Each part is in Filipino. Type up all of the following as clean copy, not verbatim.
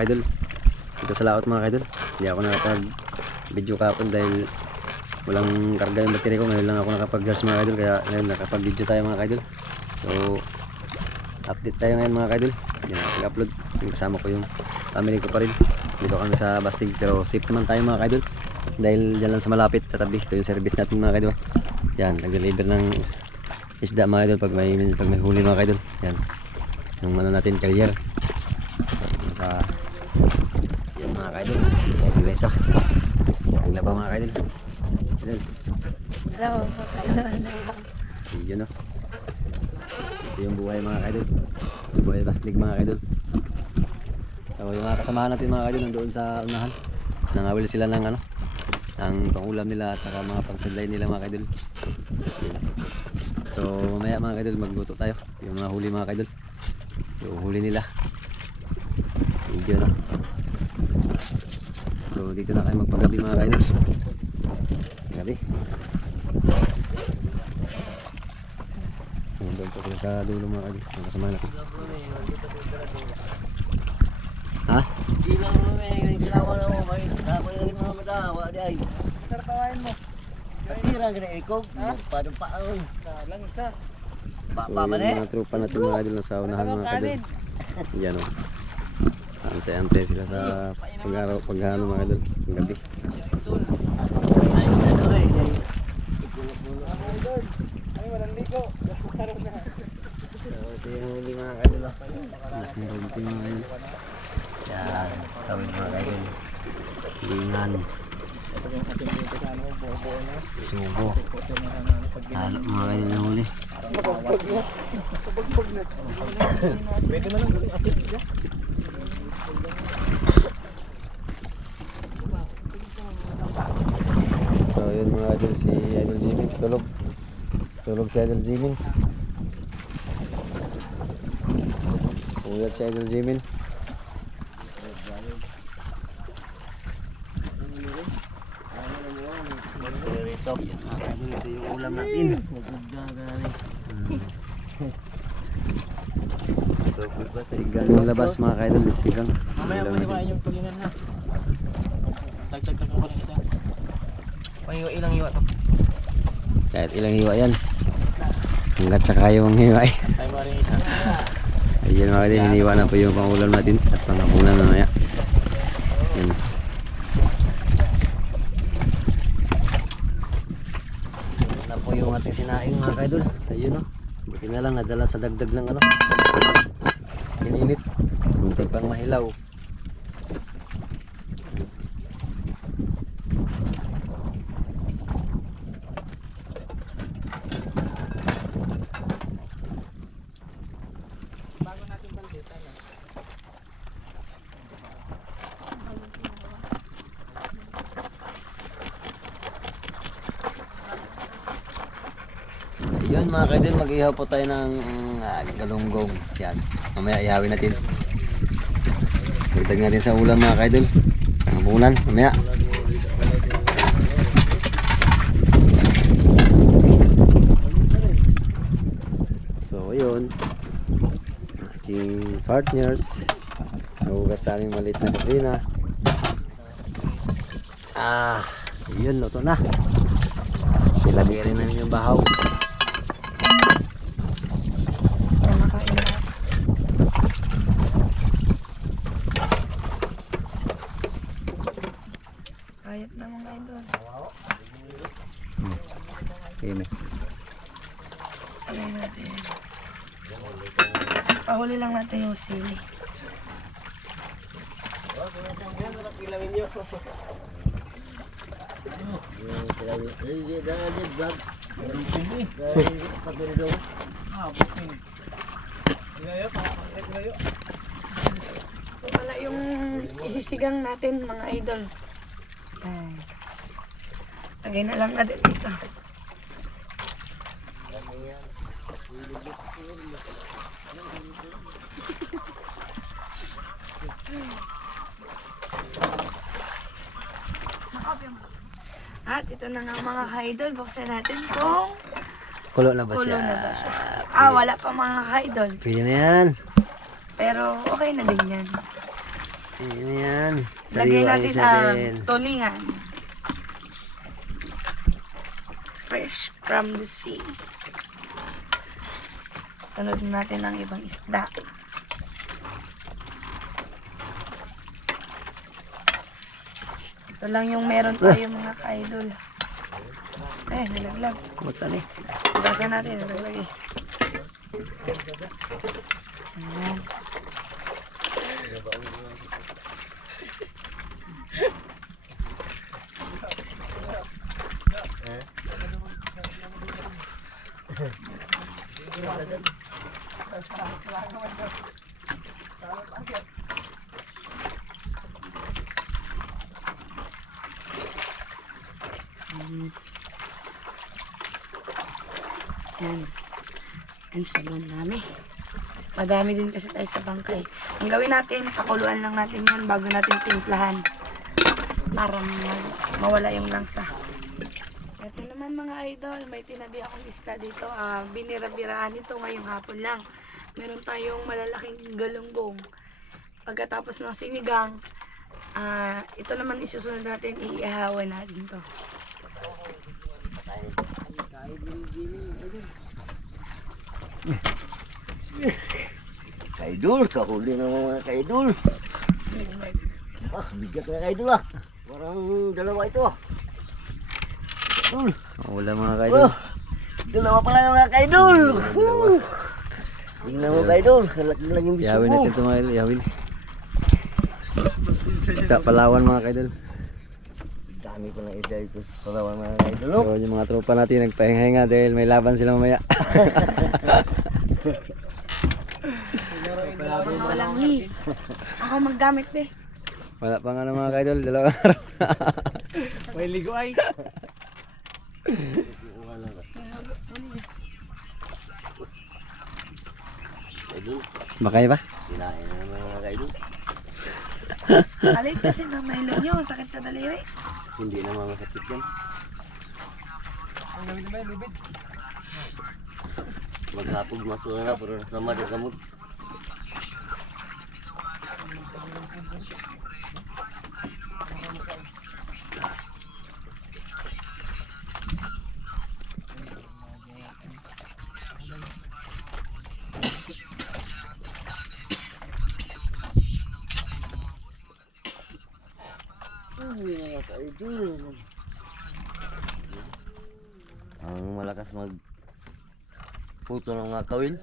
kaidol. Dito sa laot mga kaidol. Hindi ako nakapag video kapon dahil walang karga yung battery ko. Ngayon lang ako nakapag-charge mga kaidol, kaya ngayon nakapag video tayo mga kaidol. So update tayo ngayon mga kaidol. Hindi na upload. Kasama ko yung family ko pa rin. Dito kami sa Bastig, pero safe naman tayo mga kaidol dahil dyan lang sa malapit sa tabi. Ito yung service natin mga kaidol. Yan, nag-deliver ng isda mga kaidol pag may huli mga kaidol. Yan, yung ano natin, carrier sa yan mga kaidol. Yan yung isa ang laba mga kaidol. Hello, yun o, ito yung buhay mga kaidol, yung buhay Bastig mga kaidol. So yung mga kasamahan natin mga kaidol nandoon sa unahan, nangawil sila ng ano, ng pangulam nila at saka mga pangsablay nila mga kaidol. So mamaya mga kaidol magluto tayo yung mga huli mga kaidol, yung huli nila. Video na. So dito na kayo magpagabi mga kaidol. Gabi. Doon po sila sa dulo mga kaidol, ang kasama natin. Ha? Di lang mo may kailangan na mo may tapos lagi mga madawa di ay. Sarap kawain mo. Patira gina ikog, padong paon. Lang isa. So yung mga tropa natin mga kaidol nasa unahan mga kaidol. Yan o. Ante-ante sila sa pag-araw, pag-hano mga kaidol, ang gabi. Ay ano ay. Ay, walang ligo. So ito yung huli mga kaidol. Laking rumpi mga kaidol. Yan, tawid mga kaidol. Lingan, subo, halo mga kaidol na huli. Pwede na lang gawin atin siya. So yun mga kaidol, si Idol Jimin tulog. Tulog si Idol Jimin. Uyat si Idol Jimin. Rito. Ito yung ulam natin. Sigang yung labas mga kaidol, sigang. Mamaya Ulam pwede natin. ba yung tulingan ha? Tagtag-tag ako na siya. Pahiwa ilang hiwa to. Kahit ilang hiwa yan, hanggat sa kayo ang hiwa eh. Tayo maring isa. Ayan mga kaidol, hiniwa na po yung pangulam natin at pangapunan na mamaya. Yan. Na po yung ating sinaing mga kaidol. Ayun o. Buti na lang nadala sa dagdag ng ano. Ininit. Muntik pang mahilaw. Bago natin balita na. Ayun mga kaidol, mag-ihaw po tayo ng galunggong. Yan. Mamaya ihawin natin. Dagdag natin sa ulam mga kaidol. Pangapunan mamaya. So ayun, aking partners, nahugas sa aming maliit na kusina. Yun, luto na. Ilagay rin namin yung bahaw. Ayat na mga idol. Ayan. Alay natin. Pahuli lang natin yung sili. Ito pala yung isisigang natin mga idol. Ay. Lagay na lang natin dito. At ito na nga mga ka-idol, buksan natin kung Kulo na ba kulo siya? na ba siya. Wala pa mga ka-idol. Pwede na yan. Pero okay na din yan. Ayan. Lagay Sariwa natin ayos ang natin. tulingan. Fresh from the sea. Sunod natin ang ibang isda. Ito lang yung meron tayo mga ka-idol. Nilaglag. Butan eh. Ugasan natin, nilaglag eh. Ayan. Yan. Yan, sobrang dami. Madami din kasi tayo sa bangkay. Ang gawin natin, pakuluan lang natin yan bago natin timplahan. Para mawala yung langsa. Ito naman mga idol, may tinabi akong isda dito. Binira-biraan ito ngayong hapon lang. Meron tayong malalaking galunggong. Pagkatapos ng sinigang, ito naman isusunod natin, iihawan natin to. Kaidol, kahuli ng mga kaidol. Bigat na kaidol ah. Parang dalawa ito ah. Kaidol. Wala mga kaidol. Dalawa pala ng mga kaidol. Tingnan mo kaidol, kalaki lang yung biso Yawin ko. natin ito mga kaidol. Yawin. Isda Palawan mga kaidol. Dami pa ng isda ito sa Palawan mga kaidol. no? So yung mga tropa natin nagpahinga dahil may laban sila mamaya. Walang hi. Ako maggamit be. Wala pa nga ng mga kaidol. Dalawang araw. May ligo ay. Kaidol, Baka ba? sinain na ng mga kaidol. Alit kasi ng mailog nyo, sakit sa daliri. Hindi na mga sakit yan. Ang gawin naman, lubid. Maghapog masura na, pero sama din kamot. Mga kaidol. Ang malakas mag puto ng mga kawil.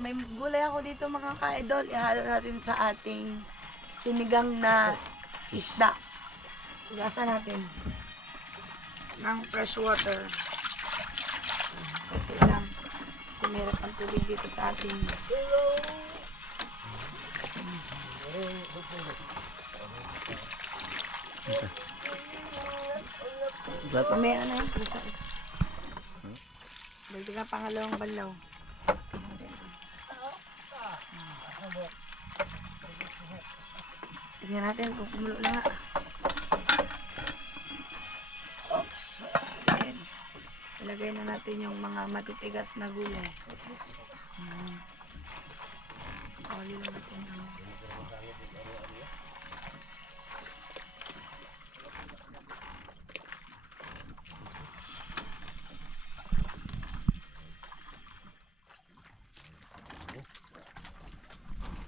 May gulay ako dito mga ka-idol. Ihalo natin sa ating sinigang na isda. Igasa natin ng fresh water. Kunti lang. Kasi meron pang tubig dito sa ating mamaya na yan. Dito ka pangalawang balaw. Tignan natin kung kumulo na nga. Oops. Ayan. Ilagay na natin yung mga matitigas na gulay. Pakuli lang natin ang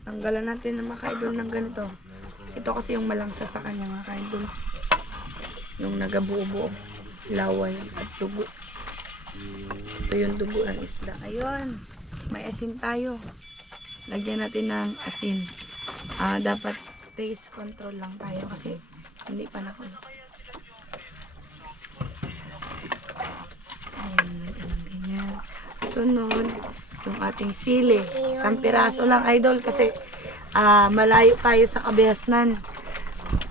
tanggalan natin ng mga kaidol ng ganito. Ito kasi yung malangsa sa kanya mga kaidol. Yung nagabuo-buo. Laway at dugo. Ito yung dugo ng isda. Ayun. May asin tayo. Lagyan natin ng asin. Dapat taste control lang tayo kasi hindi pa nakon. Ayan. Lagyan ng ganyan. Sunod. Yung ating sili. Isang piraso lang idol kasi malayo tayo sa Kabihasnan.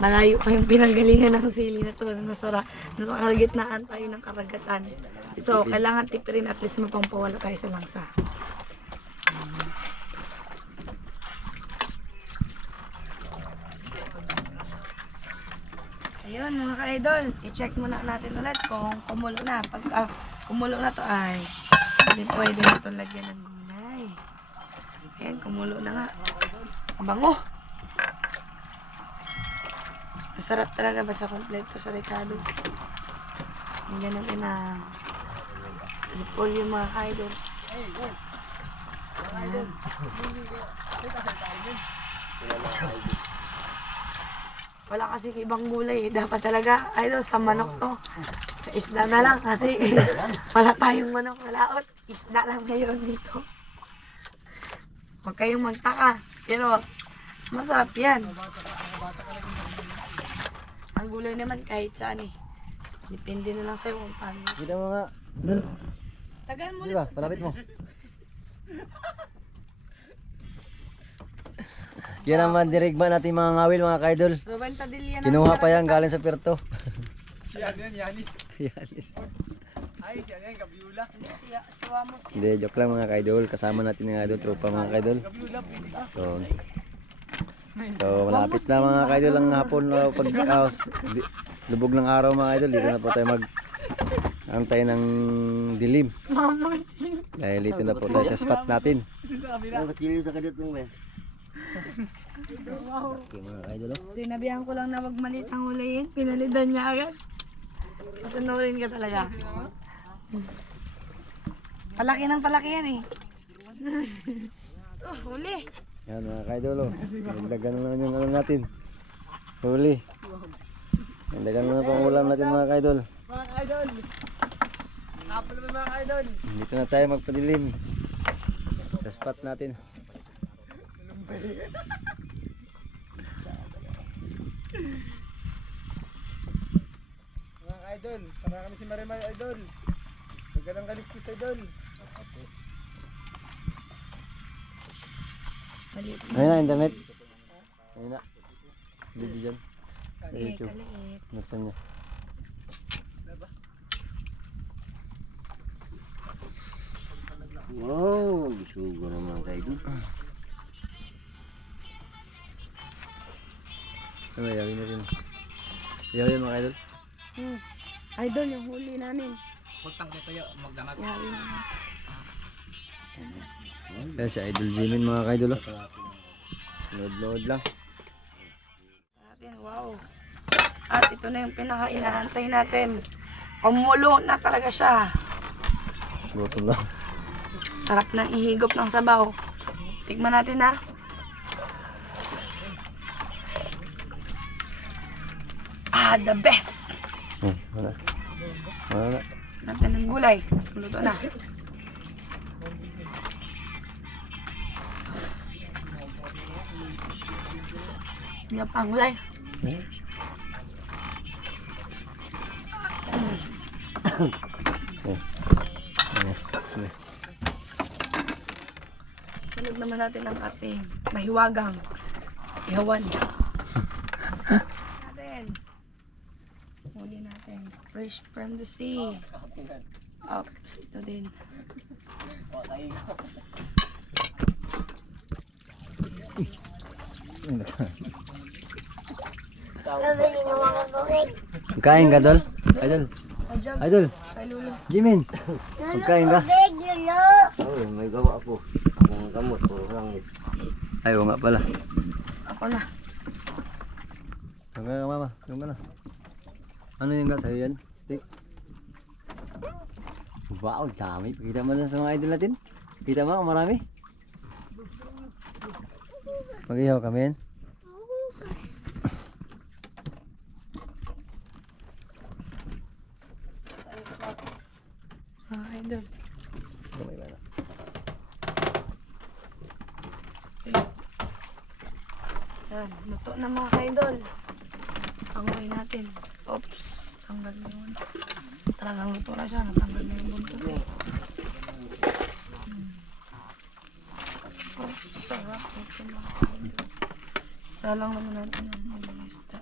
Malayo pa yung pinanggalingan ng sili na to. Nasa kalagitnaan tayo ng karagatan. So, kailangan tipirin at least mapampawala tayo sa langsa. Ayun mga ka-idol, i-check muna natin ulit kung kumulo na. Pag kumulo na to ay hindi pwede na ito lagyan ng gulay. Ayan, kumulo na nga. Bango. Masarap talaga basta kompleto sa Ricardo. Hanggang natin na repolyo mga kaidol. Ayan. Wala kasi ibang gulay eh. Dapat talaga, idol, sa manok to. Sa isda na lang kasi wala tayong manok na laot. Isda lang ngayon dito. Huwag kayong magtaka. Pero masarap yan. Ang gulay naman kahit saan eh. Depende na lang sa'yo kung paano. Kita mo nga. Dol. Tagal mo Di ba? Palapit mo. Yan naman dirigma natin mga ngawil mga kaidol. Ruben Padilla na. Kinuha pa yan galing sa Puerto. Siya yan, Yanis. Yanis. Ay, siya yan, Gabriula. Hindi, si Wamos yan. Hindi, joke lang mga kaidol. Kasama natin ng idol, tropa mga kaidol. Gabriula, pwede ka. So malapit na mga kaidol ang hapon. Pag lubog ng araw mga kaidol, dito na po tayo antay ng dilim. Mamos. Dahil dito na po tayo sa spot natin. Ang kilo sa kadit mo eh. Wow. Okay mga kaidol. Sinabihan ko lang na wag maliit ang huliin. Pinalitan niya agad. Masunurin ka talaga. Palaki ng palaki yan eh. Huli. Yan mga kaidol. Nagdagan na yung ano natin. Huli. Nagdagan na pang ulam natin mga kaidol. Mga idol. Hapon naman mga idol. Dito na tayo magpadilim. Sa spot natin. Mga idol. Sama kami si Marimar idol. Magandang kaliskis idol. Maliit. Ayun na, internet. Ayun na. Video dyan. Sa Kaliit, YouTube. kaliit. Nuksan niya. Wow, bisugo naman kayo. Ano, yawin na rin. Yawin mga idol. Idol, yung huli namin. Pagtang nito yung magdangat. Yari naman. Ayan si Idol Jimin mga kaidol. Load lang. Natin, wow. At ito na yung pinaka-inaantay natin. Kumulo na talaga siya. Gutom lang. Sarap ng ihigop ng sabaw. Tikman natin ha. Ah, the best. Wala. Wala. Natin ng gulay. Luto na. Yan pa ang gulay. Sunod naman natin ang ating mahiwagang ihawan. Natin. Huli natin. Fresh from the sea. Oops, ito din. Kain ka, Dol? Idol. Sa jug. Idol. Kay Lulu. Jimin. Kain ka? Oh, may gawa ako. Akong kamot, puro langit. Ay, oo nga pala. Ako na. Ang nga mama. Yung mana? Ano yung nga sa'yo yan? Steak? Wow, dami. Pakita mo lang sa mga idol natin. Kita mo, marami. Mag-ihaw kami yan. Idol. Kamay ba na? Yan, luto na mga idol. Panguwi natin. Oops, tanggal na yun. Talagang luto na siya. Natanggal na yung buntot eh. Oops, sarap. Luto mga idol. Salang naman natin ang mga isda.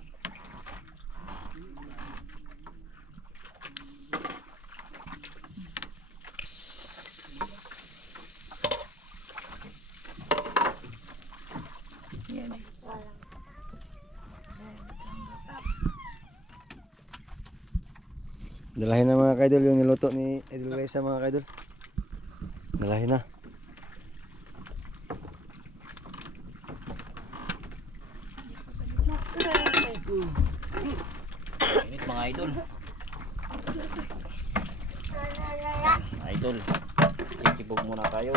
Yan eh. Dalahin na mga kaidol yung niluto ni Idol Reza mga kaidol. Dalahin na. mga idol. Idol. Sisibog muna tayo.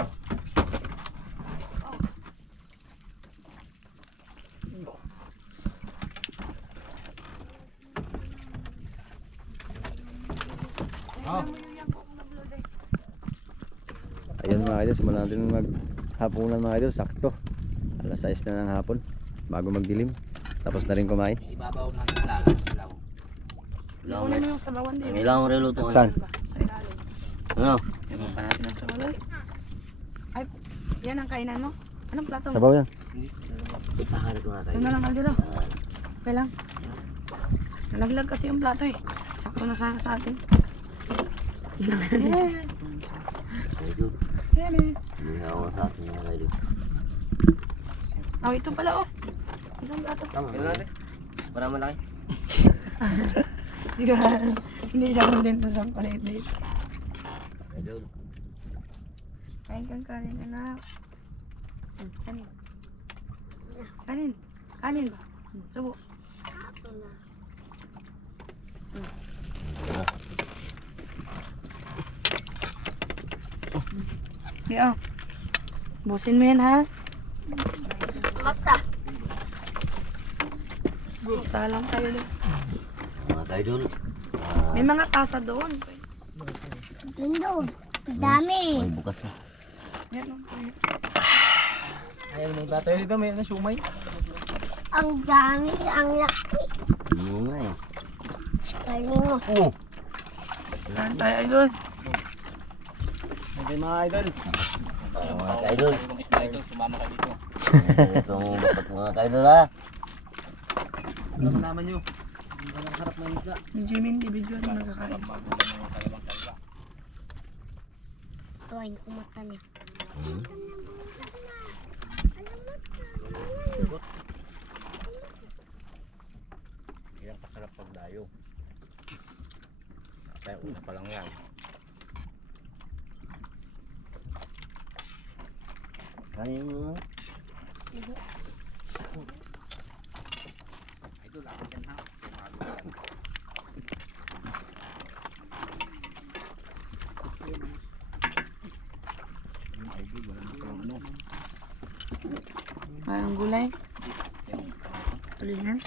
Ayun mga idol, simulan natin maghapunan mga idol, sakto. Alas 6 na ng hapon, bago magdilim. Tapos na rin kumain. Ibabaw natin lang. Launin mo yung sabawan din. Ang ilang relo to. Saan? Sa ilalim. Ano? Yung pa natin ang sabawan. Ay, yan ang kainan mo? Anong plato mo? Sabaw yan. Ipaharap nga tayo. Ito na lang, Aldero. Okay lang. Nalaglag kasi yung plato eh. Sakto na sana sa atin. Idol. Yan eh. Hindi ako sa akin mga idol. Oh, ito pala oh. Isang plato. Tama. Ito natin. Para malaki. Hindi siya kontento sa palit-lit. Idol. Kain kang kanin, anak. Kanin. Kanin. Kanin ba? Subo. Yeah. Busin mo yan ha. Mata. Salang tayo doon. Mga idol. May mga tasa doon. Lindog. Dami. May bukas na. Yan o. Ayun, may batay dito, may sumay. Ang dami. Ang laki. Oo nga eh. Galing mo. Oo. Saan tayo doon? Okay mga idol. Mga idol. Sumama kayo dito. Itong dapat mga idol ha. Ano naman nyo? Ang harap ng isla. Medyo yung individual na magkakain. Tuwain ko mata niya. Yan kasarap pagdayo. Kaya una pa lang yan. Kanin mo. Idol, ako dyan ha. Parang gulay. Tulingan.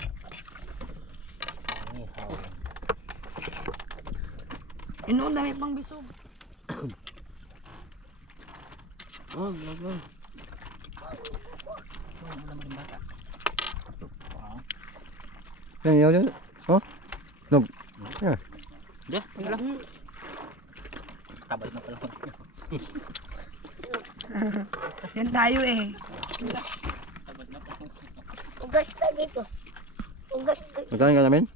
Inoon dami pang bisog. Oh, vlog. Yan, yan. Oh, nog. Yeah. Diyan, wala. Tabal na pala. Yan tayo eh. Ugas ka dito. Ugas ka dito. Magkain ka namin?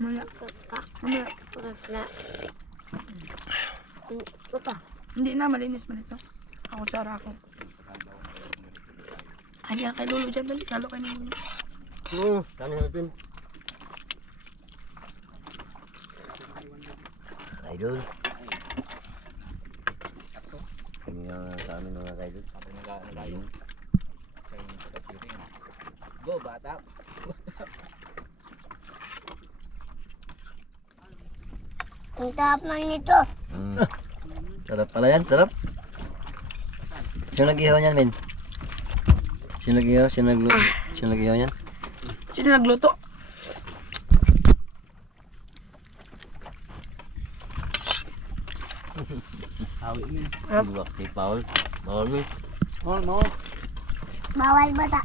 Maya. Ka. Mamaya. Ugas na. Ito pa. Hindi na, malinis man ito. Ako, tsara ako. Ay, kay Lolo dyan. Dali, salo kay Lolo. Oo, kanin natin. Idol. Kami nga sa amin mga idol. Go, bata. Ang sarap man nito. Sarap pala yan, sarap. Sino nag-ihaw niyan, men? Sino nag-ihaw? Sino nag-ihaw niyan? Sino nagluto? Diba, kay Paul. Paul mo. Mo. Bawal bata.